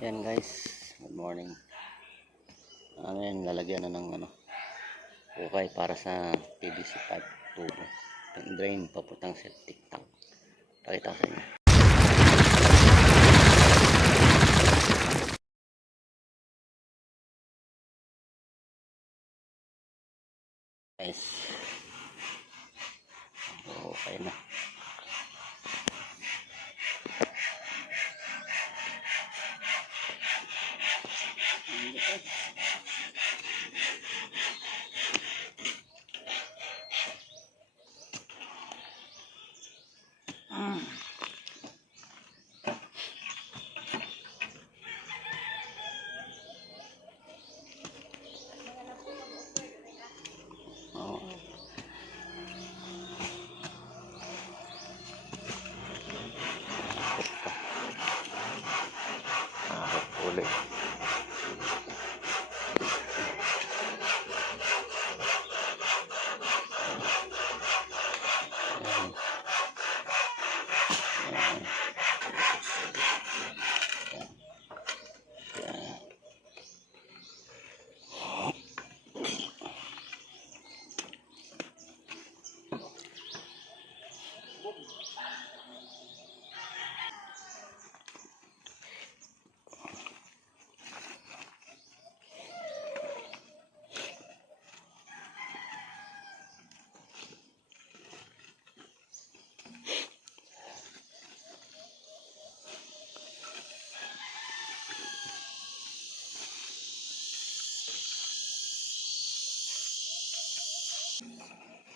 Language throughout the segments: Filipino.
Yan guys, good morning. Amin, lalagyan na ng ukay para sa PVC pipe tubo. Yung drain papuntang septic tank. Pakita ko sa inyo. Guys, okay na. Ulit.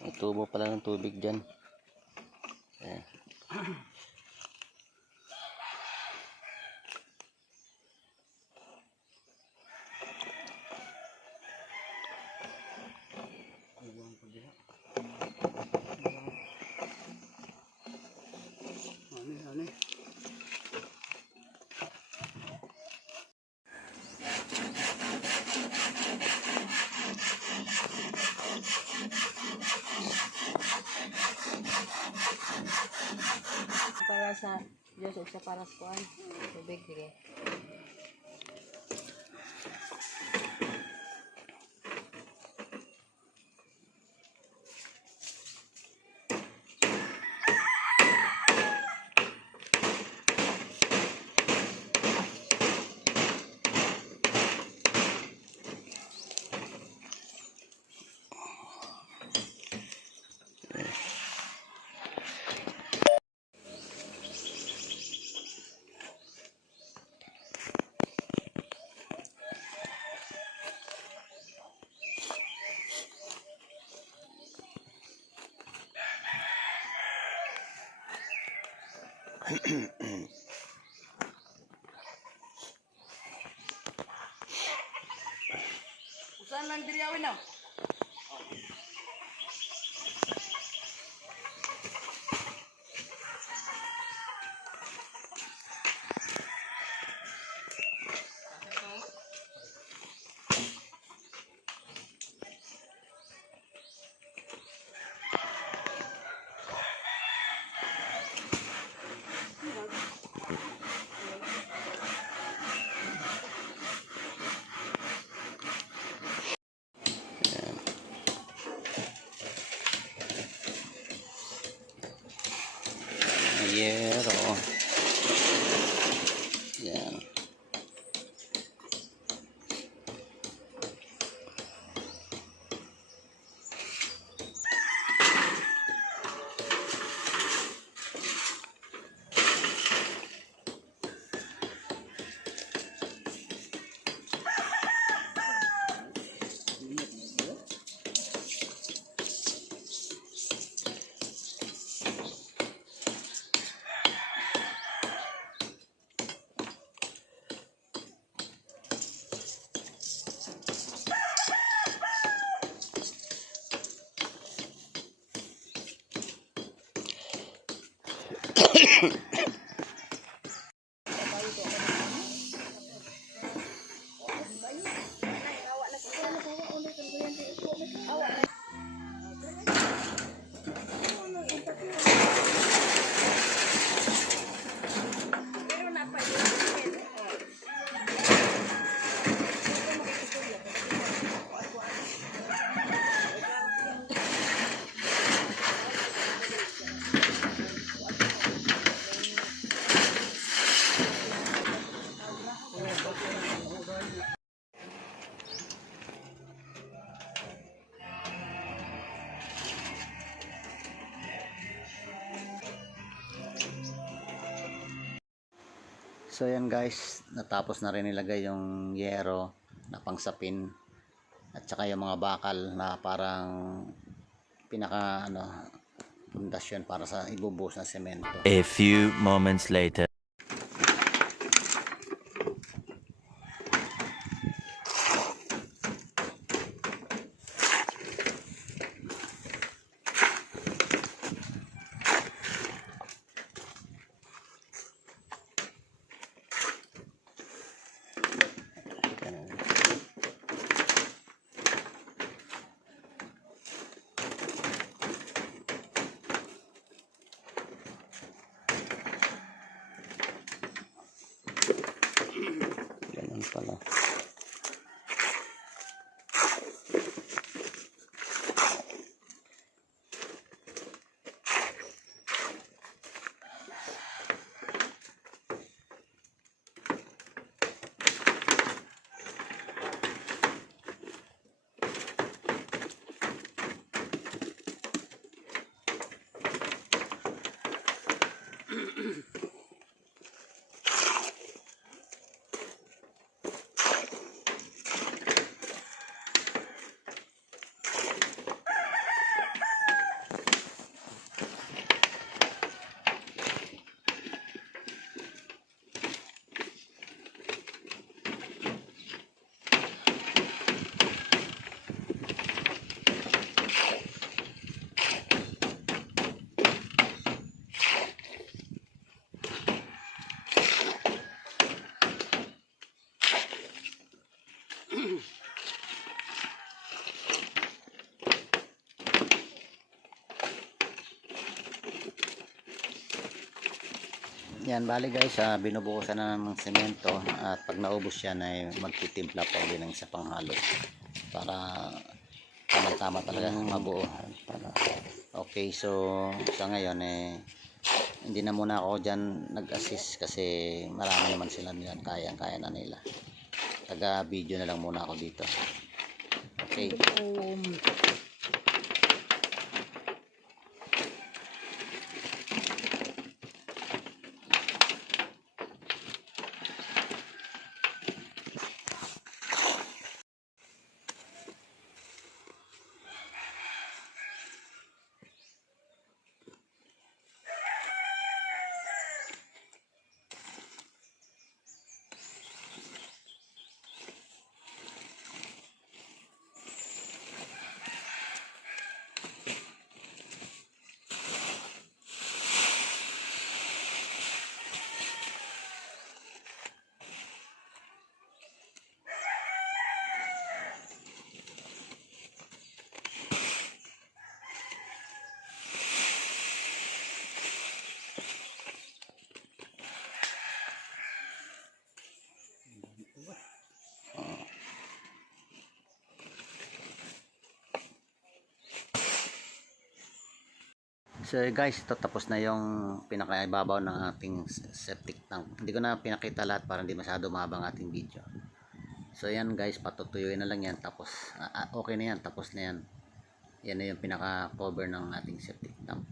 May tubo pala ng tubig dyan. Ayan. Para sa Diyos o sa para sa kuan tubig dire. Saan lang diri awin na? Yero. Yan. So yan guys, natapos na rin nilagay yung yero na pangsapin at saka yung mga bakal na parang pinaka pundasyon para sa ibubuhos na semento. A few moments later. Ganun pala. Yan, bali guys, binubuhusan na ng semento at pag naubos yan ay magtitimpla pa ulit ng isa pang halo para tama-tama talaga mabuo. Okay, so sa ngayon hindi na muna ako dyan nag-assist kasi marami naman sila niyan, kaya na nila. Taga video na lang muna ako dito. Okay. So guys, ito tapos na yung pinakaibabaw ng ating septic tank. Hindi ko na pinakita lahat para hindi masyado mahaba ang ating video. So yan guys, patutuyuin na lang yan. Tapos okay na yan, tapos na yan. Yan na yung pinaka cover ng ating septic tank.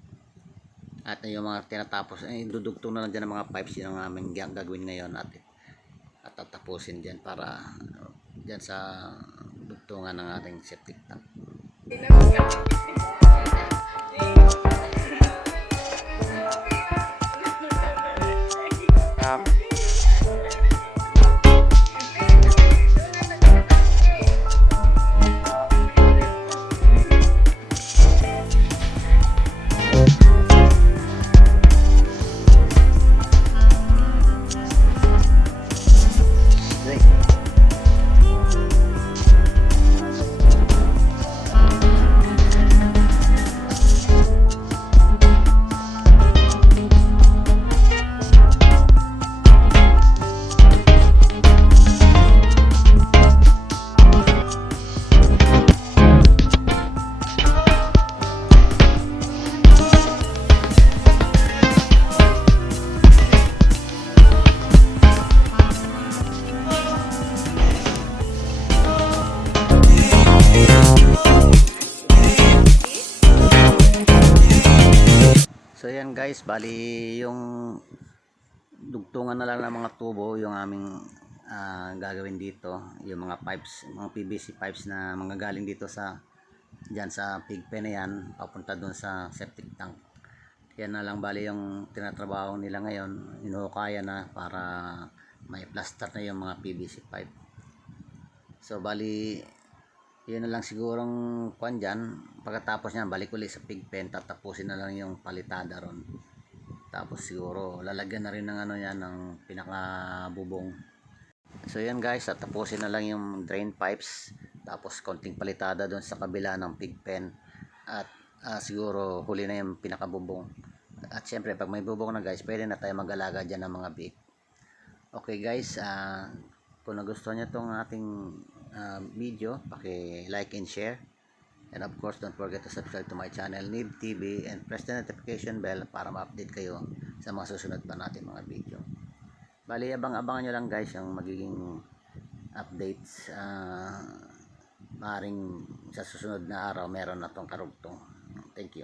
At yung mga tinatapos, dudugtong na lang dyan ng mga pipes. Yun ang aming gagawin ngayon at tatapusin dyan para dyan sa dugtungan ng ating septic tank. So yan guys, bali yung dugtungan na lang ng mga tubo yung aming gagawin dito, yung mga pipes, mga PVC pipes na mga galing dito sa dyan sa pig pen na yan papunta dun sa septic tank. Yan na lang bali yung tinatrabaho nila ngayon, inuukaya na para may plaster na yung mga PVC pipe. So bali yun na lang sigurong kwan dyan. Pagkatapos nyan balik ulit sa pig pen, tatapusin na lang yung palitada ron. Tapos siguro lalagyan na rin ng ano yan, ng pinakabubong. So yan guys, tatapusin na lang yung drain pipes, tapos konting palitada doon sa kabila ng pig pen, at siguro huli na yung pinakabubong. At syempre pag may bubong na guys, pwede na tayo mag-alaga dyan ng mga beef. Okay guys, kung nagustuhan nyo itong ating video, paki-like and share. And of course, don't forget to subscribe to my channel, Nib TV, and press the notification bell para ma-update kayo sa mga susunod pa natin mga video. Bali, abang-abangan nyo lang guys yung magiging updates. Maaaring sa susunod na araw meron na tong karugtong. Thank you.